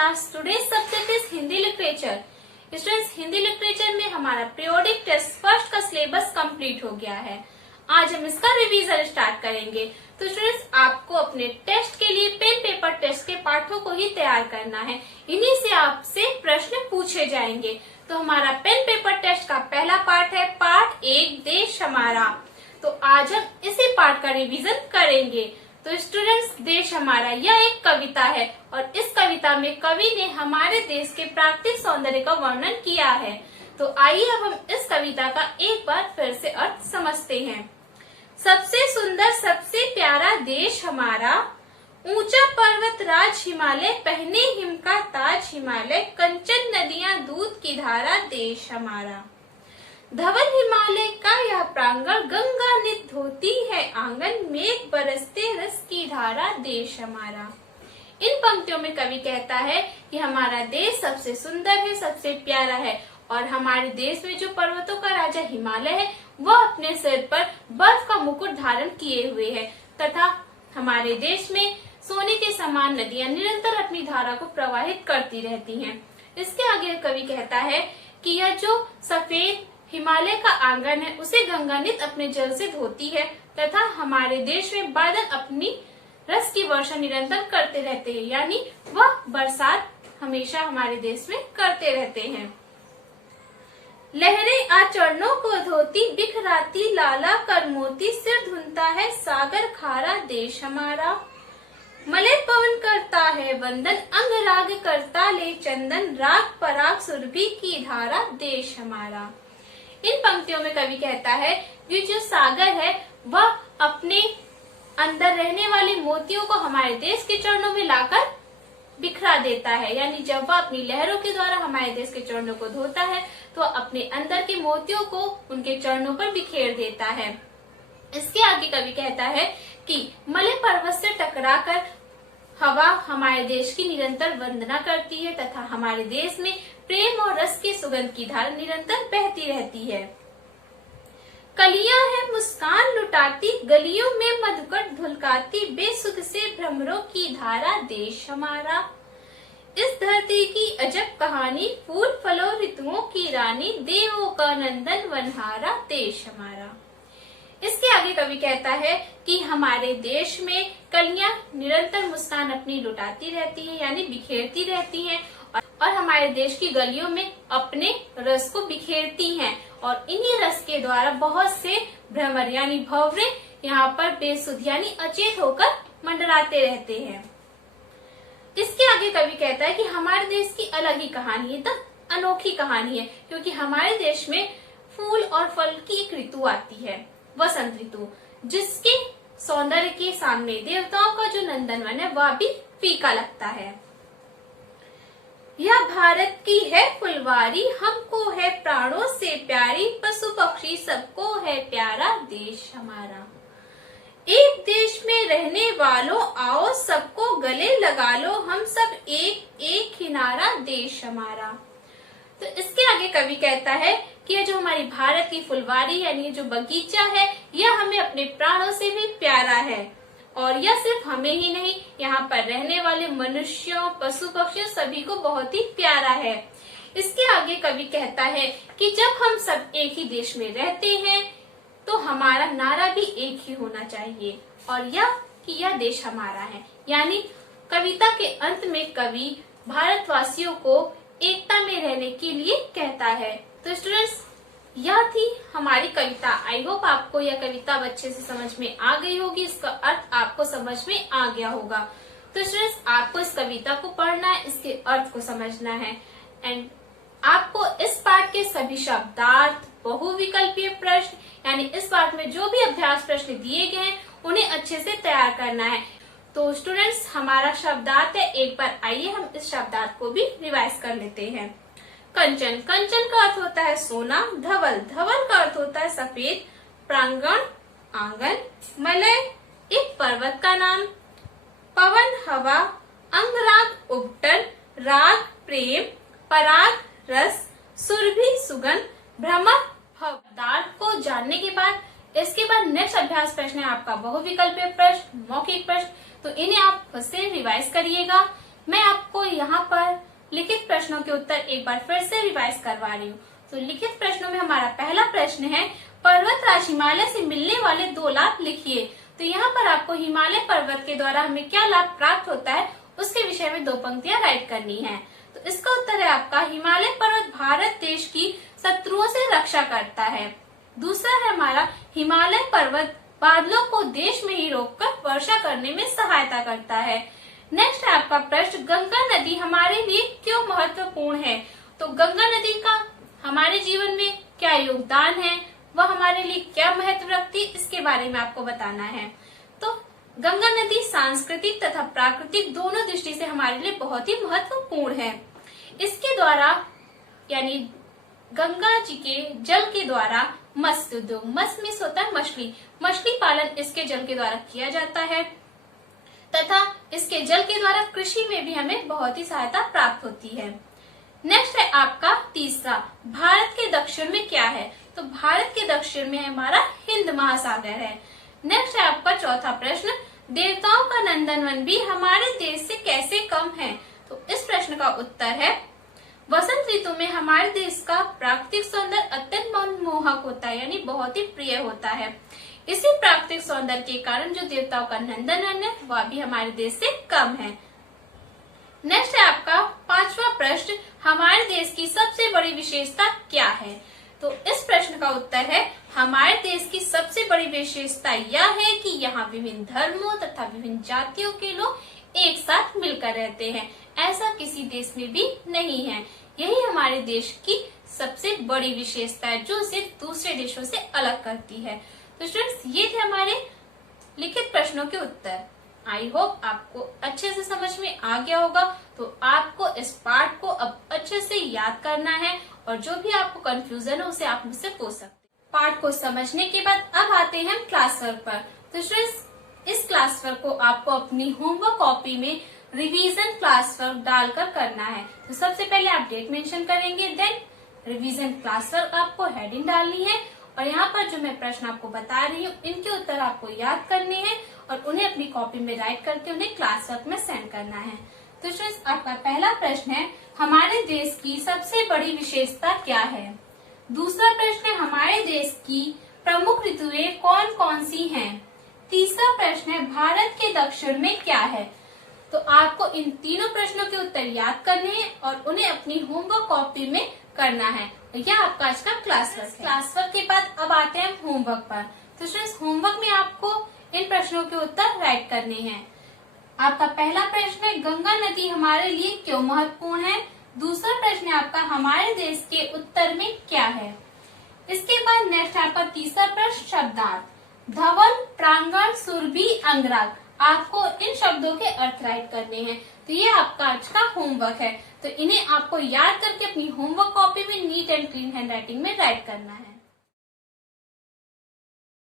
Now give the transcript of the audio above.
class. Today's subject is Hindi literature. Students, Hindi literature में हमारा periodic test first का syllabus complete हो गया है. आज हम इसका रिवीजन स्टार्ट करेंगे. तो स्टूडेंट्स, आपको अपने टेस्ट के लिए पेन पेपर टेस्ट के पाठों को ही तैयार करना है. इन्हीं से आपसे प्रश्न पूछे जाएंगे. तो हमारा पेन पेपर टेस्ट का पहला पार्ट है पार्ट 1 देश हमारा. तो आज हम इसी पार्ट का रिवीजन करेंगे. तो स्टूडेंट्स, देश हमारा यह एक कविता है और इस कविता में कवि ने हमारे देश के प्राकृतिक सौंदर्य का वर्णन किया है. तो आइए अब हम इस कविता का एक बार फिर से अर्थ समझते हैं. सबसे सुंदर सबसे प्यारा देश हमारा, ऊंचा पर्वत राज हिमालय, पहने हिम का ताज हिमालय, कंचन नदियां दूध की धारा देश हमारा. धवल हिमालय का यह प्रांगण, गंगा नित धोती है आंगन, मेघ बरसते रस की धारा देश हमारा. इन पंक्तियों में कवि कहता है कि हमारा देश सबसे सुंदर है, सबसे प्यारा है और हमारे देश में जो पर्वतों का राजा हिमालय है वह अपने सिर पर बर्फ का मुकुट धारण किए हुए है तथा हमारे देश में सोने के समान नदियां निरंतर अपनी धारा को प्रवाहित करती रहती हैं. इसके आगे कवि कहता है कि यह जो सफेद हिमालय का आंगन है उसे गंगा नित अपने जल से धोती है तथा हमारे देश में बादल अपनी रस की वर्षा निरंतर करते रहते हैं, यानी वह बरसात हमेशा हमारे देश में करते रहते हैं. लहरें आ चरणों को धोती, बिखराती लाला कर मोती, सिर धुनता है सागर खारा देश हमारा. मलय पवन करता है वंदन, अंग राग करता ले चंदन, राग पराग सुरभि की धारा देश हमारा. इन पंक्तियों में कवि कहता है कि जो सागर है वह अपने अंदर रहने वाले मोतियों को हमारे देश के चरणों में लाकर बिखरा देता है, यानी जब वह अपनी लहरों के द्वारा हमारे देश के चरणों को धोता है तो अपने अंदर के मोतियों को उनके चरणों पर बिखेर देता है. इसके आगे कवि कहता है कि मलय पर्वत से टकराकर हवा हमारे देश की निरंतर वंदना करती है तथा हमारे देश में प्रेम और रस की सुगंध की धारा निरंतर बहती रहती है. कलियां है मुस्कान लुटाती, गलियों में मधुकर धुलकाती, बेसुध से भ्रमरों की धारा देश हमारा. इस धरती की अजब कहानी, फूल फलों ऋतुओं की रानी, देवों का नंदन वनहारा देश हमारा. इसके आगे कवि कहता है कि हमारे देश में कलियां निरंतर मुस्कान अपनी लुटाती रहती है, यानी बिखेरती रहती हैं और हमारे देश की गलियों में अपने रस को बिखेरती हैं और इन्हीं रस के द्वारा बहुत से भ्रमर यानी भंवरे यहाँ पर बेसुध यानी अचेत होकर मंडराते रहते हैं. इसके आगे कवि कहता है कि हमारे देश की अलग ही कहानी है, एकदम अनोखी कहानी है, क्योंकि हमारे देश में फूल और फल की एक ऋतु आती है, वसंत ऋतु, जिसके सौंदर्य के सामने देवताओं का जो नंदनवन है वह भी फीका लगता है. यह भारत की है फुलवारी, हमको है प्राणों से प्यारी, पशु पक्षी सबको है प्यारा देश हमारा. एक देश में रहने वालों आओ सबको गले लगा लो, हम सब एक एक किनारा देश हमारा. तो इसके आगे कवि कहता है कि यह जो हमारी भारत की फुलवारी यानी जो बगीचा है यह हमें अपने प्राणों से भी प्यारा है और यह सिर्फ हमें ही नहीं, यहाँ पर रहने वाले मनुष्यों पशु पक्षियों सभी को बहुत ही प्यारा है. इसके आगे कवि कहता है कि जब हम सब एक ही देश में रहते हैं तो हमारा नारा भी एक ही होना चाहिए और यह कि यह देश हमारा है. यानी कविता के अंत में कवि भारतवासियों को एकता में रहने के लिए कहता है. तो स्टूडेंट्स, यह थी हमारी कविता. आई होप आपको यह कविता अच्छे से समझ में आ गई होगी, इसका अर्थ आपको समझ में आ गया होगा. तो स्टूडेंट्स, आपको इस कविता को पढ़ना है, इसके अर्थ को समझना है एंड आपको इस पाठ के सभी शब्दार्थ, बहुविकल्पीय प्रश्न यानी इस पाठ में जो भी अभ्यास प्रश्न दिए गए हैं उन्हें अच्छे से तैयार करना है. तो स्टूडेंट्स, हमारा शब्दार्थ है, एक बार आइए हम इस शब्दार्थ को भी रिवाइज कर लेते हैं. कंचन, कंचन का अर्थ होता है सोना. धवल, धवल का अर्थ होता है सफेद. प्रांगण, आंगन. मलय, एक पर्वत का नाम. पवन, हवा. अंगराग, उपटन. राग, प्रेम. पराग, रस. सुरभि, सुगंध. भ्रमर, शब्दार्थ को जानने के बाद इसके बाद नेक्स्ट अभ्यास प्रश्न है आपका बहुविकल्पीय प्रश्न, मौखिक प्रश्न. तो इन्हें आप खुद से रिवाइज करिएगा. मैं आपको यहाँ पर लिखित प्रश्नों के उत्तर एक बार फिर से रिवाइज करवा रही हूँ। तो लिखित प्रश्नों में हमारा पहला प्रश्न है, पर्वतराज हिमालय से मिलने वाले 2 लाभ लिखिए। तो यहाँ पर आपको हिमालय पर्वत के द्वारा हमें क्या लाभ प्राप्त होता है उसके विषय में 2 पंक्तियां राइट करनी है। तो इसका उत्तर है आपका, हिमालय पर्वत भारत देश की शत्रुओं से रक्षा करता है। दूसरा है हमारा, हिमालय पर्वत बादलों को देश में ही रोककर वर्षा करने में सहायता करता है। नेक्स्ट है आपका प्रश्न, गंगा नदी हमारे लिए क्यों महत्वपूर्ण है। तो गंगा नदी का हमारे जीवन में क्या योगदान है, वह हमारे लिए क्या महत्व रखती है, इसके बारे में आपको बताना है। तो गंगा नदी सांस्कृतिक तथा प्राकृतिक दोनों दृष्टि से हमारे लिए बहुत ही महत्वपूर्ण है। इसके द्वारा यानी गंगा जी के जल के द्वारा मत्स्य उद्योग, मत्स्य मीन्स होता है मछली, मछली पालन इसके जल के द्वारा किया जाता है तथा इसके जल के द्वारा कृषि में भी हमें बहुत ही सहायता प्राप्त होती है। नेक्स्ट है आपका तीसरा, भारत के दक्षिण में क्या है। तो भारत के दक्षिण में हमारा हिंद महासागर है। नेक्स्ट है आपका चौथा प्रश्न, देवताओं का नंदनवन भी हमारे देश से कैसे कम है। तो इस प्रश्न का उत्तर है, वसंत ऋतु में हमारे देश का प्राकृतिक सौंदर्य अत्यंत मनमोहक होता है, यानी बहुत ही प्रिय होता है। इसी प्राकृतिक सौंदर्य के कारण जो देवताओं का नंदनवन है वह भी हमारे देश से कम है। नेक्स्ट है आपका पांचवा प्रश्न, हमारे देश की सबसे बड़ी विशेषता क्या है। तो इस प्रश्न का उत्तर है, हमारे देश की सबसे बड़ी विशेषता यह है कि यहाँ विभिन्न धर्मों तथा विभिन्न जातियों के लोग एक साथ मिलकर रहते हैं। ऐसा किसी देश में भी नहीं है। यही हमारे देश की सबसे बड़ी विशेषता है जो सिर्फ दूसरे देशों से अलग करती है। तो स्टूडेंट्स, ये थे हमारे लिखित प्रश्नों के उत्तर। आई होप आपको अच्छे से समझ में आ गया होगा। तो आपको इस पार्ट को अब अच्छे से याद करना है और जो भी आपको कंफ्यूजन हो उसे आप मुझसे पूछ सकते हैं। पार्ट को समझने के बाद अब आते हैं हम क्लास वर्क पर। तो स्टूडेंट्स, इस क्लास वर्क को आपको अपनी होमवर्क कॉपी में रिवीजन क्लास वर्क डालकर करना है। तो सबसे पहले आप डेट मेंशन करेंगे, देन रिवीजन क्लास वर्क आपको हेडिंग डालनी है और यहाँ पर जो मैं प्रश्न आपको बता रही हूँ इनके उत्तर आपको याद करने हैं और उन्हें अपनी कॉपी में राइट करके उन्हें क्लास वर्क में सेंड करना है। तो स्टूडेंट्स, आपका पहला प्रश्न है, हमारे देश की सबसे बड़ी विशेषता क्या है। दूसरा प्रश्न है, हमारे देश की प्रमुख ऋतुएं कौन कौन सी हैं। तीसरा प्रश्न है, भारत के दक्षिण में क्या है। तो आपको इन तीनों प्रश्नों के उत्तर याद करने हैं और उन्हें अपनी होमवर्क कॉपी में करना है। यह आपका आज का क्लास वर्क है। क्लास वर्क के बाद अब आते हैं होमवर्क पर। तो स्टूडेंट्स, होमवर्क में आपको इन प्रश्नों के उत्तर राइट करने हैं। आपका पहला प्रश्न है, गंगा नदी हमारे लिए क्यों महत्वपूर्ण है। दूसरा प्रश्न है आपका, हमारे देश के उत्तर में क्या है। इसके बाद नेक्स्ट आपका तीसरा प्रश्न, शब्दार्थ, धवल, प्रांगण, सुरभि, अंगराग। आपको इन शब्दों के अर्थ राइट करने हैं। तो ये आपका आज का होमवर्क है। तो इन्हें आपको याद करके अपनी होमवर्क कॉपी में नीट एंड क्लीन हैंडराइटिंग में राइट करना है।